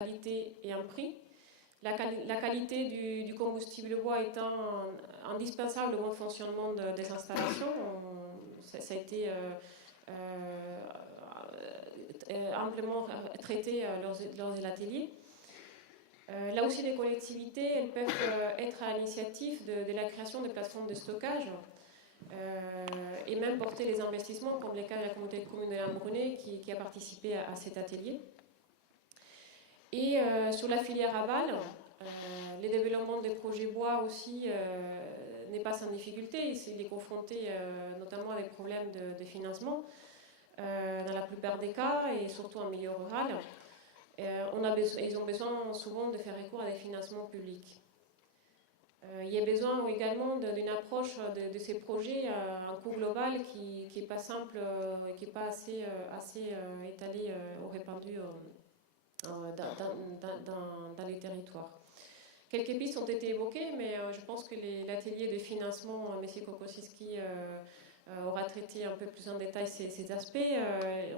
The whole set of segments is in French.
qualité et un prix. La qualité du combustible bois étant indispensable au bon fonctionnement des installations, ça a été amplement traité lors de l'atelier. Là aussi, les collectivités elles peuvent être à l'initiative de la création de plateformes de stockage et même porter les investissements, comme les cas de la communauté de communes de l'Ambrunet qui a participé à cet atelier. Et sur la filière aval, les développements des projets bois aussi n'est pas sans difficulté. Il est confronté notamment à des problèmes de financement dans la plupart des cas et surtout en milieu rural. Ils ont besoin souvent de faire recours à des financements publics. Il y a besoin également d'une approche de ces projets à un coût global qui n'est pas simple et qui n'est pas assez étalé ou répandu dans les territoires. Quelques pistes ont été évoquées, mais je pense que l'atelier de financement, M. Kokosinski aura traité un peu plus en détail ces aspects.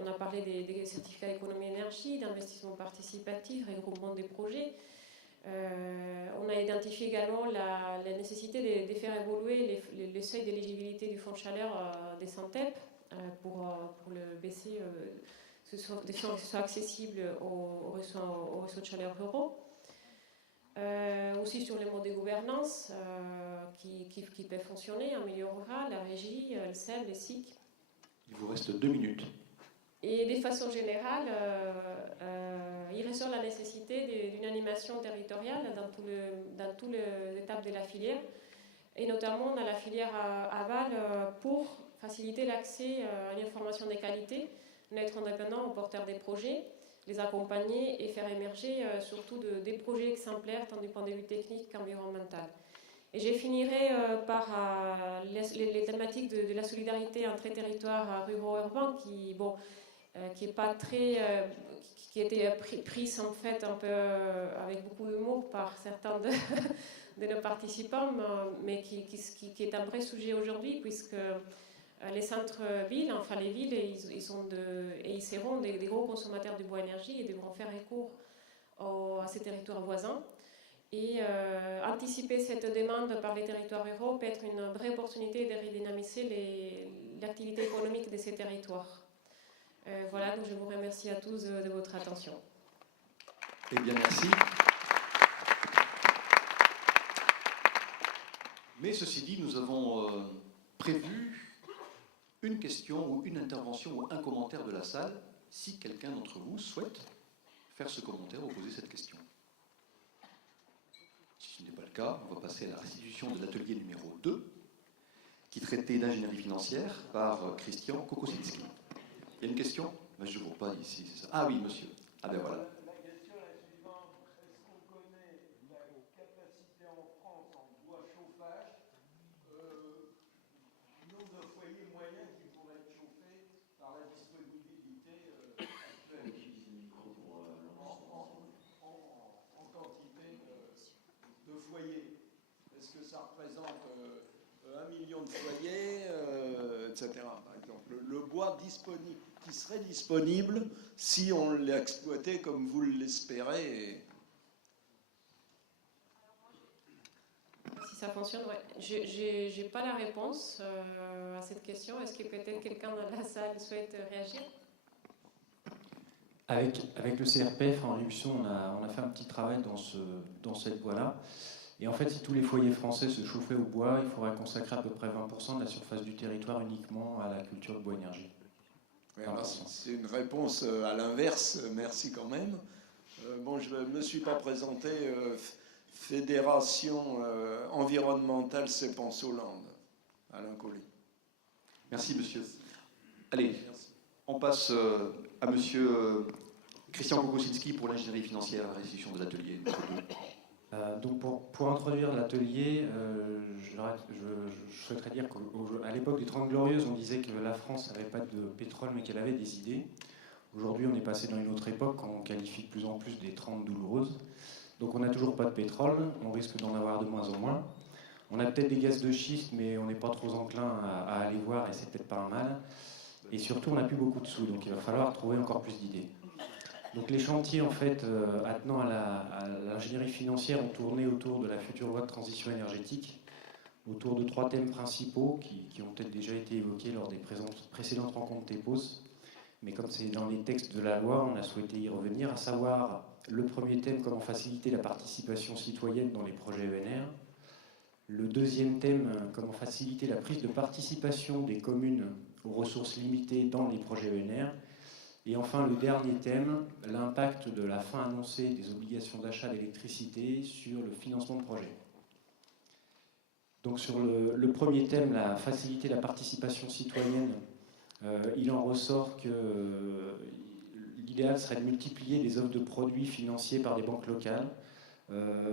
On a parlé des certificats d'économie-énergie, d'investissement participatif, regroupement des projets. On a identifié également la nécessité de faire évoluer les seuils d'éligibilité du fonds de chaleur des Santep pour le baisser, de sorte que ce soit accessible aux réseaux de chaleur ruraux. Aussi sur les modes de gouvernance qui peuvent fonctionner en milieu rural, la régie, le SEB, les SIC. Il vous reste 2 minutes. Et de façon générale, il ressort la nécessité d'une animation territoriale dans toutes les étapes de la filière, et notamment dans la filière aval pour faciliter l'accès à une information de qualité, n'être indépendant aux porteurs des projets, les accompagner et faire émerger surtout des projets exemplaires tant du point de vue technique qu'environnemental. Et je finirai par les thématiques de la solidarité entre territoires ruraux et urbains qui est pas très, qui a été prise en fait un peu avec beaucoup d'humour par certains de nos participants, mais qui est un vrai sujet aujourd'hui puisque les centres-villes, enfin les villes, ils seront des gros consommateurs de bois énergie et devront faire recours à ces territoires voisins. Et anticiper cette demande par les territoires ruraux peut être une vraie opportunité de redynamiser l'activité économique de ces territoires. Voilà, donc je vous remercie à tous de votre attention. Eh bien, merci. Mais ceci dit, nous avons prévu une question ou une intervention ou un commentaire de la salle, si quelqu'un d'entre vous souhaite faire ce commentaire ou poser cette question. Si ce n'est pas le cas, on va passer à la restitution de l'atelier numéro 2, qui traitait d'ingénierie financière par Christian Kokosinski. Il y a une question? Je ne vois pas ici, c'est ça. Ah oui, monsieur. Ah ben voilà. La question est la suivante. Est-ce qu'on connaît la capacité en France en bois chauffage, nombre de foyers moyens qui pourraient être chauffés par la disponibilité actuelle en quantité de foyers? Est-ce que ça représente 1 million de foyers, etc. Par exemple, le bois disponible, qui serait disponible si on l'exploitait comme vous l'espérez. Si ça fonctionne, ouais. Je n'ai pas la réponse à cette question. Est-ce que peut-être quelqu'un dans la salle souhaite réagir? Avec le CRPF en réduction, on a fait un petit travail dans cette voie-là. Et en fait, si tous les foyers français se chauffaient au bois, il faudrait consacrer à peu près 20% de la surface du territoire uniquement à la culture de bois-énergie. Oui, c'est une réponse à l'inverse, merci quand même. Je ne me suis pas présenté, Fédération environnementale Cépence-Hollande, Alain Collet. Merci, monsieur. Allez, on passe à monsieur Christian Kokosinski pour l'ingénierie financière, la restitution de l'atelier. Donc pour introduire l'atelier, je souhaiterais dire qu'à l'époque des 30 Glorieuses, on disait que la France n'avait pas de pétrole mais qu'elle avait des idées. Aujourd'hui, on est passé dans une autre époque quand on qualifie de plus en plus des 30 douloureuses. Donc on n'a toujours pas de pétrole, on risque d'en avoir de moins en moins. On a peut-être des gaz de schiste, mais on n'est pas trop enclin à aller voir et c'est peut-être pas un mal. Et surtout, on n'a plus beaucoup de sous, donc il va falloir trouver encore plus d'idées. Donc les chantiers en fait attenant à l'ingénierie financière ont tourné autour de la future loi de transition énergétique, autour de 3 thèmes principaux qui ont peut-être déjà été évoqués lors des précédentes rencontres TEPOS. Mais comme c'est dans les textes de la loi, on a souhaité y revenir, à savoir le premier thème, comment faciliter la participation citoyenne dans les projets ENR. Le deuxième thème, comment faciliter la prise de participation des communes aux ressources limitées dans les projets ENR. Et enfin, le dernier thème, l'impact de la fin annoncée des obligations d'achat d'électricité sur le financement de projets. Donc sur le premier thème, la faciliter la participation citoyenne, il en ressort que l'idéal serait de multiplier les offres de produits financiers par des banques locales.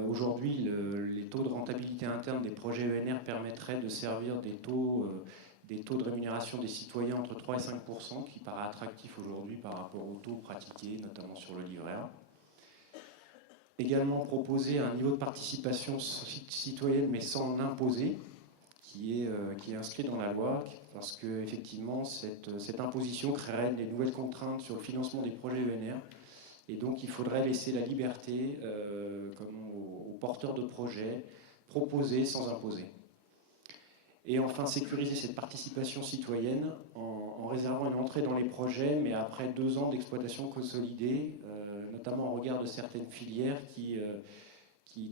Aujourd'hui, les taux de rentabilité interne des projets ENR permettraient de servir des taux de rémunération des citoyens entre 3 et 5%, qui paraît attractif aujourd'hui par rapport aux taux pratiqués, notamment sur le livret A. Également proposer un niveau de participation citoyenne, mais sans l'imposer, qui est inscrit dans la loi, parce qu'effectivement, cette imposition créerait des nouvelles contraintes sur le financement des projets ENR, et donc il faudrait laisser la liberté aux porteurs de projets, proposer sans imposer. Et enfin, sécuriser cette participation citoyenne en réservant une entrée dans les projets, mais après 2 ans d'exploitation consolidée, notamment au regard de certaines filières qui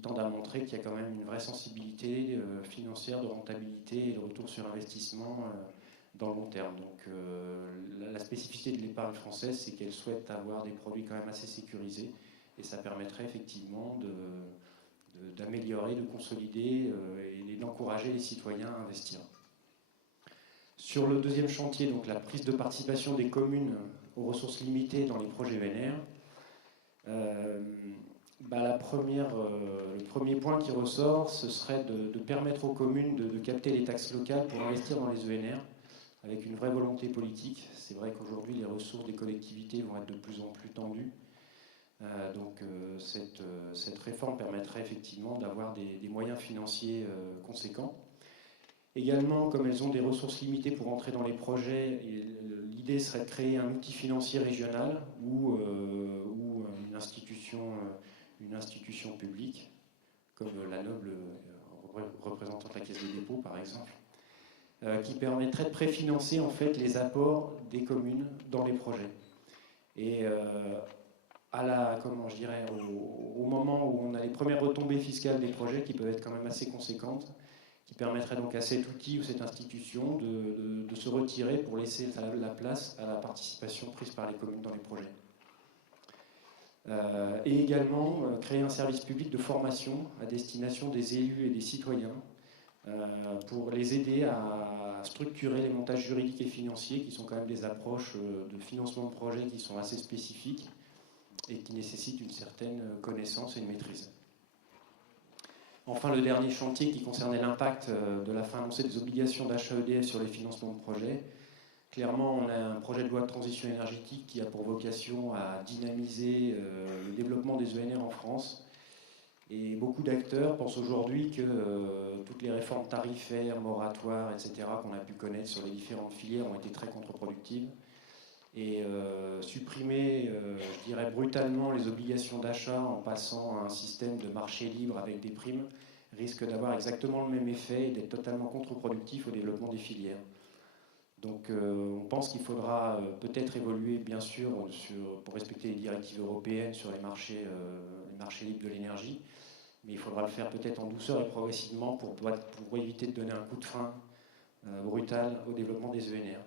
tendent à montrer qu'il y a quand même une vraie sensibilité financière de rentabilité et de retour sur investissement dans le long terme. Donc la spécificité de l'épargne française, c'est qu'elle souhaite avoir des produits quand même assez sécurisés, et ça permettrait effectivement d'améliorer, de consolider et d'encourager les citoyens à investir. Sur le deuxième chantier, donc la prise de participation des communes aux ressources limitées dans les projets ENR, le premier point qui ressort, ce serait de permettre aux communes de capter les taxes locales pour investir dans les ENR, avec une vraie volonté politique. C'est vrai qu'aujourd'hui, les ressources des collectivités vont être de plus en plus tendues. Donc cette réforme permettrait effectivement d'avoir des moyens financiers conséquents. Également, comme elles ont des ressources limitées pour entrer dans les projets, l'idée serait de créer un outil financier régional ou une institution publique, comme la noble représentante de la Caisse des dépôts par exemple, qui permettrait de préfinancer en fait les apports des communes dans les projets. Et au moment où on a les premières retombées fiscales des projets qui peuvent être quand même assez conséquentes, qui permettraient donc à cet outil ou cette institution de se retirer pour laisser la place à la participation prise par les communes dans les projets. Et également créer un service public de formation à destination des élus et des citoyens pour les aider à structurer les montages juridiques et financiers, qui sont quand même des approches de financement de projets qui sont assez spécifiques et qui nécessitent une certaine connaissance et une maîtrise. Enfin, le dernier chantier qui concernait l'impact de la fin annoncée des obligations d'achat EDF sur les financements de projets. Clairement, on a un projet de loi de transition énergétique qui a pour vocation à dynamiser le développement des ENR en France. Et beaucoup d'acteurs pensent aujourd'hui que toutes les réformes tarifaires, moratoires, etc., qu'on a pu connaître sur les différentes filières ont été très contre-productives. Et supprimer, je dirais brutalement, les obligations d'achat en passant à un système de marché libre avec des primes risque d'avoir exactement le même effet et d'être totalement contre-productif au développement des filières. Donc on pense qu'il faudra peut-être évoluer, bien sûr, pour respecter les directives européennes sur les marchés libres de l'énergie, mais il faudra le faire peut-être en douceur et progressivement pour éviter de donner un coup de frein brutal au développement des ENR.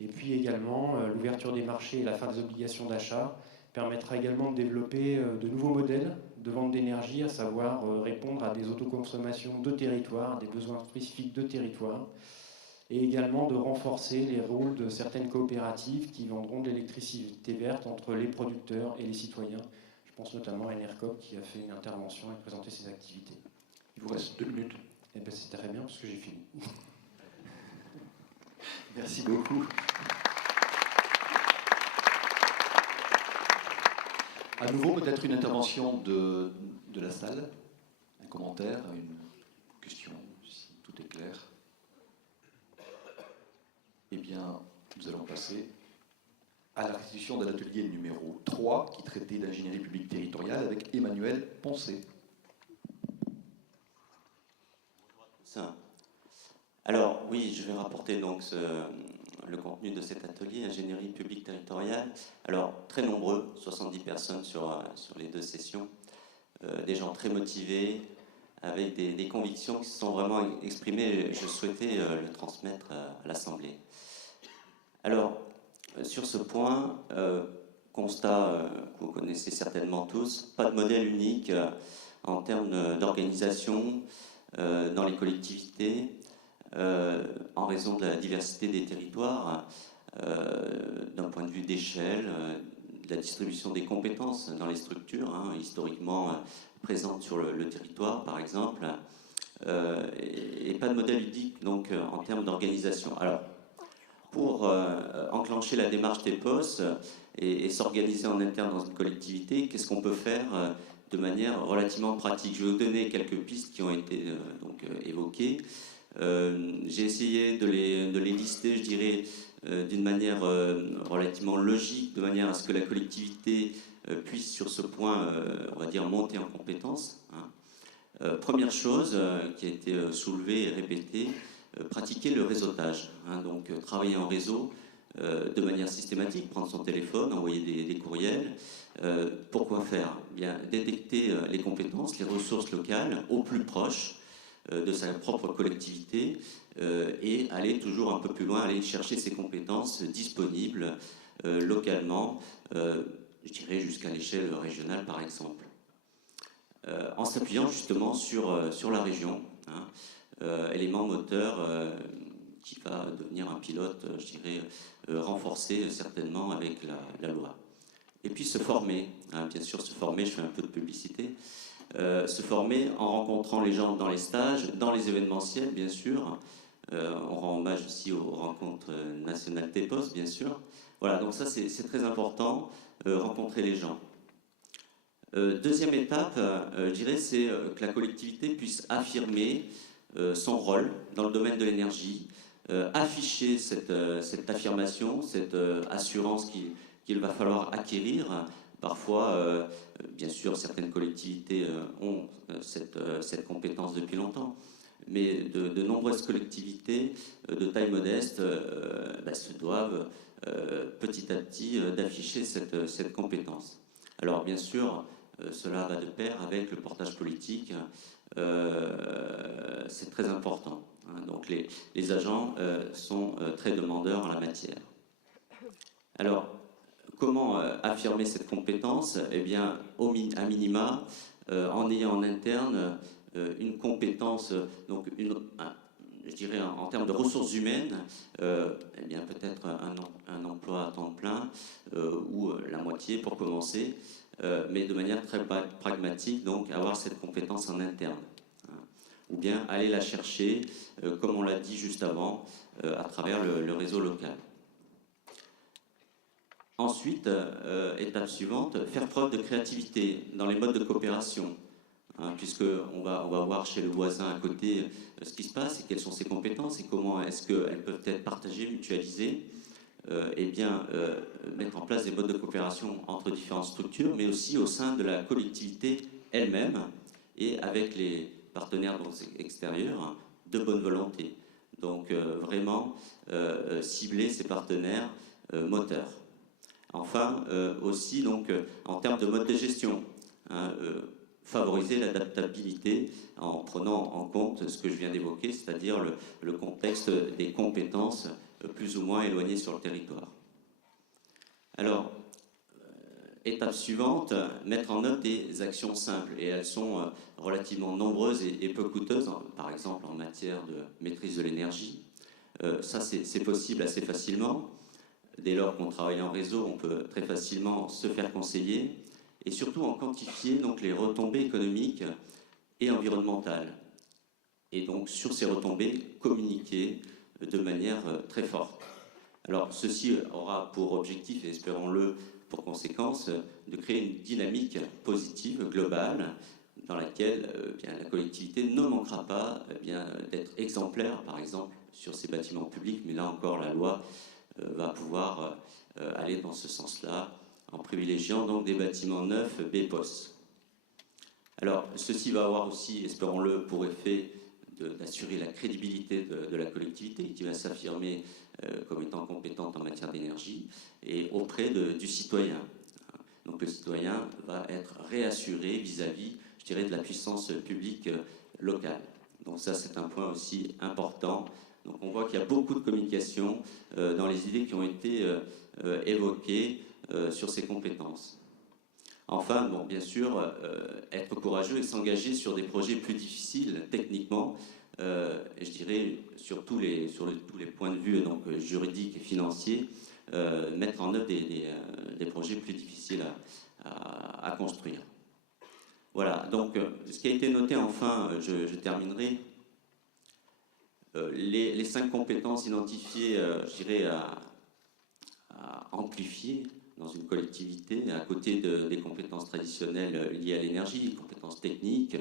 Et puis également, l'ouverture des marchés et la fin des obligations d'achat permettra également de développer de nouveaux modèles de vente d'énergie, à savoir répondre à des autoconsommations de territoire, à des besoins spécifiques de territoire, et également de renforcer les rôles de certaines coopératives qui vendront de l'électricité verte entre les producteurs et les citoyens. Je pense notamment à Enercop qui a fait une intervention et présenté ses activités. Il vous reste 2 minutes. Eh bien, c'est très bien parce que j'ai fini. Merci beaucoup. À nouveau, peut-être une intervention de la salle, un commentaire, une question, si tout est clair. Eh bien, nous allons passer à la restitution de l'atelier numéro 3 qui traitait d'ingénierie publique territoriale avec Emmanuel Poncet. Ça. Alors oui, je vais rapporter donc le contenu de cet atelier, ingénierie publique territoriale. Alors très nombreux, 70 personnes sur les 2 sessions, des gens très motivés, avec des convictions qui se sont vraiment exprimées. Je souhaitais le transmettre à l'Assemblée. Alors, sur ce point, constat que vous connaissez certainement tous, pas de modèle unique en termes d'organisation dans les collectivités, en raison de la diversité des territoires, d'un point de vue d'échelle, de la distribution des compétences dans les structures, historiquement présentes sur le territoire, par exemple, et pas de modèle unique donc, en termes d'organisation. Alors, pour enclencher la démarche TEPOS et s'organiser en interne dans une collectivité, qu'est-ce qu'on peut faire de manière relativement pratique? Je vais vous donner quelques pistes qui ont été évoquées. J'ai essayé de les lister, je dirais, d'une manière relativement logique, de manière à ce que la collectivité puisse, sur ce point, on va dire, monter en compétence. Première chose qui a été soulevée et répétée, pratiquer le réseautage. Donc, travailler en réseau de manière systématique, prendre son téléphone, envoyer des courriels. Pourquoi faire? Bien, détecter les compétences, les ressources locales au plus proche de sa propre collectivité et aller toujours un peu plus loin, aller chercher ces compétences disponibles localement, je dirais jusqu'à l'échelle régionale par exemple, en s'appuyant justement sur la région, élément moteur qui va devenir un pilote, je dirais, renforcé certainement avec la loi. Et puis se former, bien sûr se former, je fais un peu de publicité, se former en rencontrant les gens dans les stages, dans les événementiels, bien sûr. On rend hommage aussi aux rencontres nationales TEPOS, bien sûr. Voilà, donc ça c'est très important, rencontrer les gens. Deuxième étape, je dirais, c'est que la collectivité puisse affirmer son rôle dans le domaine de l'énergie, afficher cette affirmation, cette assurance qu'il va falloir acquérir. Parfois, bien sûr, certaines collectivités ont cette compétence depuis longtemps, mais de nombreuses collectivités de taille modeste se doivent petit à petit d'afficher cette compétence. Alors, bien sûr, cela va de pair avec le portage politique, c'est très important. Donc, les agents sont très demandeurs en la matière. Alors, comment affirmer cette compétence? Eh bien, à minima, en ayant en interne une compétence, donc je dirais en termes de ressources humaines, eh bien peut-être un emploi à temps plein ou la moitié pour commencer, mais de manière très pragmatique, donc avoir cette compétence en interne. Ou bien aller la chercher, comme on l'a dit juste avant, à travers le réseau local. Ensuite, étape suivante, faire preuve de créativité dans les modes de coopération, puisqu'on va voir chez le voisin à côté ce qui se passe et quelles sont ses compétences et comment est-ce qu'elles peuvent être partagées, mutualisées, et bien mettre en place des modes de coopération entre différentes structures, mais aussi au sein de la collectivité elle-même et avec les partenaires extérieurs de bonne volonté. Donc vraiment cibler ces partenaires moteurs. Enfin, aussi, donc, en termes de mode de gestion, favoriser l'adaptabilité en prenant en compte ce que je viens d'évoquer, c'est-à-dire le contexte des compétences plus ou moins éloignées sur le territoire. Alors, étape suivante, mettre en œuvre des actions simples, et elles sont relativement nombreuses et peu coûteuses, par exemple en matière de maîtrise de l'énergie. Ça, c'est possible assez facilement. Dès lors qu'on travaille en réseau, on peut très facilement se faire conseiller et surtout en quantifier donc, les retombées économiques et environnementales. Et donc, sur ces retombées, communiquer de manière très forte. Alors, ceci aura pour objectif, et espérons-le pour conséquence, de créer une dynamique positive, globale, dans laquelle bien, la collectivité ne manquera pas d'être exemplaire, par exemple, sur ces bâtiments publics, mais là encore, la loi va pouvoir aller dans ce sens-là, en privilégiant donc des bâtiments neufs BPOS. Alors, ceci va avoir aussi, espérons-le, pour effet d'assurer la crédibilité de la collectivité qui va s'affirmer comme étant compétente en matière d'énergie et auprès du citoyen. Donc le citoyen va être réassuré vis-à-vis, je dirais, de la puissance publique locale. Donc ça, c'est un point aussi important. Donc on voit qu'il y a beaucoup de communication dans les idées qui ont été évoquées sur ces compétences. Enfin, bon, bien sûr, être courageux et s'engager sur des projets plus difficiles techniquement, et je dirais sur tous les points de vue donc, juridiques et financiers, mettre en œuvre des projets plus difficiles à construire. Voilà, donc ce qui a été noté enfin, je terminerai, les 5 compétences identifiées, je dirais, à amplifier dans une collectivité, à côté des compétences traditionnelles liées à l'énergie, des compétences techniques,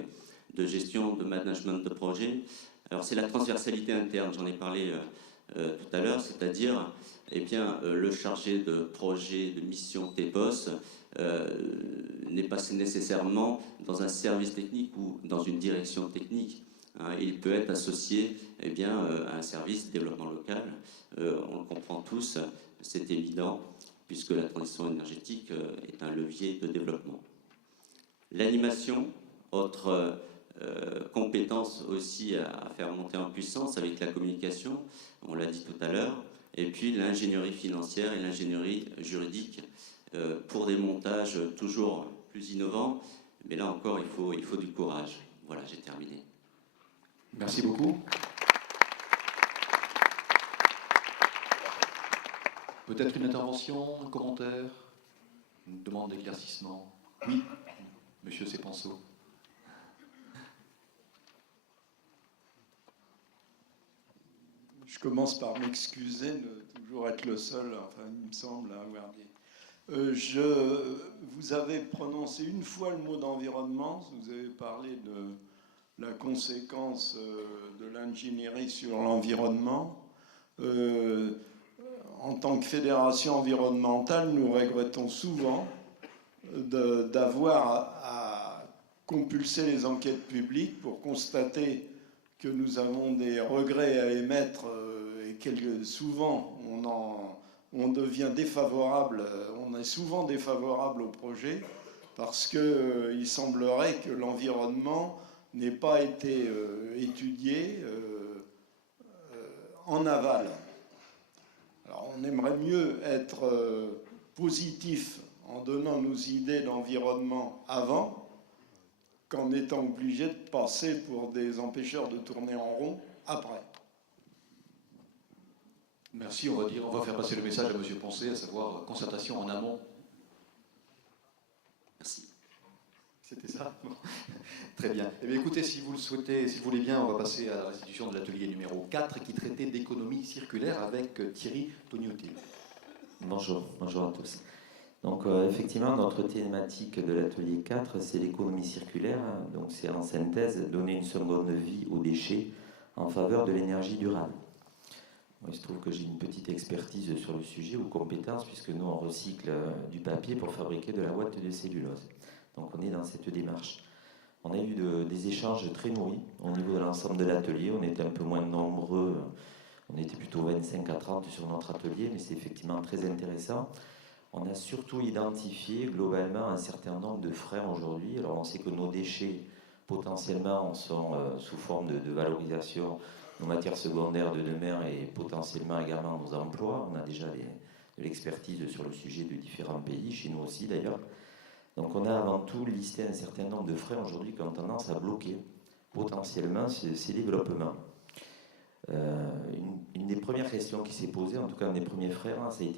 de gestion, de management de projet. Alors c'est la transversalité interne, j'en ai parlé tout à l'heure, c'est-à-dire eh bien, le chargé de projet, de mission TEPOS n'est pas nécessairement dans un service technique ou dans une direction technique. Il peut être associé eh bien, à un service de développement local. On le comprend tous, c'est évident, puisque la transition énergétique est un levier de développement. L'animation, autre compétence aussi à faire monter en puissance avec la communication, on l'a dit tout à l'heure, et puis l'ingénierie financière et l'ingénierie juridique pour des montages toujours plus innovants, mais là encore il faut du courage. Voilà, j'ai terminé. Merci beaucoup. Peut-être une intervention, un commentaire, une demande d'éclaircissement. Oui, monsieur Sepenso. Je commence par m'excuser de toujours être le seul, enfin il me semble, à avoir dit. Vous avez prononcé une fois le mot d'environnement, vous avez parlé de la conséquence de l'ingénierie sur l'environnement. En tant que fédération environnementale, nous regrettons souvent d'avoir à compulser les enquêtes publiques pour constater que nous avons des regrets à émettre et que souvent on devient défavorable, on est souvent défavorable au projet parce qu'il semblerait que l'environnement n'ait pas été étudié en aval. Alors on aimerait mieux être positif en donnant nos idées d'environnement avant qu'en étant obligé de passer pour des empêcheurs de tourner en rond après. Merci, on va faire passer le message à M. Poncet, à savoir concertation en amont. Merci. C'était ça. Très bien. Eh bien. Écoutez, si vous le souhaitez, si vous voulez bien, on va passer à la restitution de l'atelier numéro 4 qui traitait d'économie circulaire avec Thierry Tognotil. Bonjour à tous. Donc effectivement, notre thématique de l'atelier 4, c'est l'économie circulaire. Donc c'est en synthèse donner une seconde vie aux déchets en faveur de l'énergie durable. Il se trouve que j'ai une petite expertise sur le sujet ou compétence puisque nous on recycle du papier pour fabriquer de la ouate de cellulose. Donc on est dans cette démarche. On a eu des échanges très nourris au niveau de l'ensemble de l'atelier. On était un peu moins nombreux, on était plutôt 25 à 30 sur notre atelier, mais c'est effectivement très intéressant. On a surtout identifié globalement un certain nombre de freins aujourd'hui. Alors on sait que nos déchets potentiellement sont sous forme de valorisation, nos matières secondaires de demain et potentiellement également nos emplois. On a déjà de l'expertise sur le sujet de différents pays, chez nous aussi d'ailleurs. Donc on a avant tout listé un certain nombre de freins aujourd'hui qui ont tendance à bloquer potentiellement ces développements. Une des premières questions qui s'est posée, en tout cas un des premiers freins, ça a été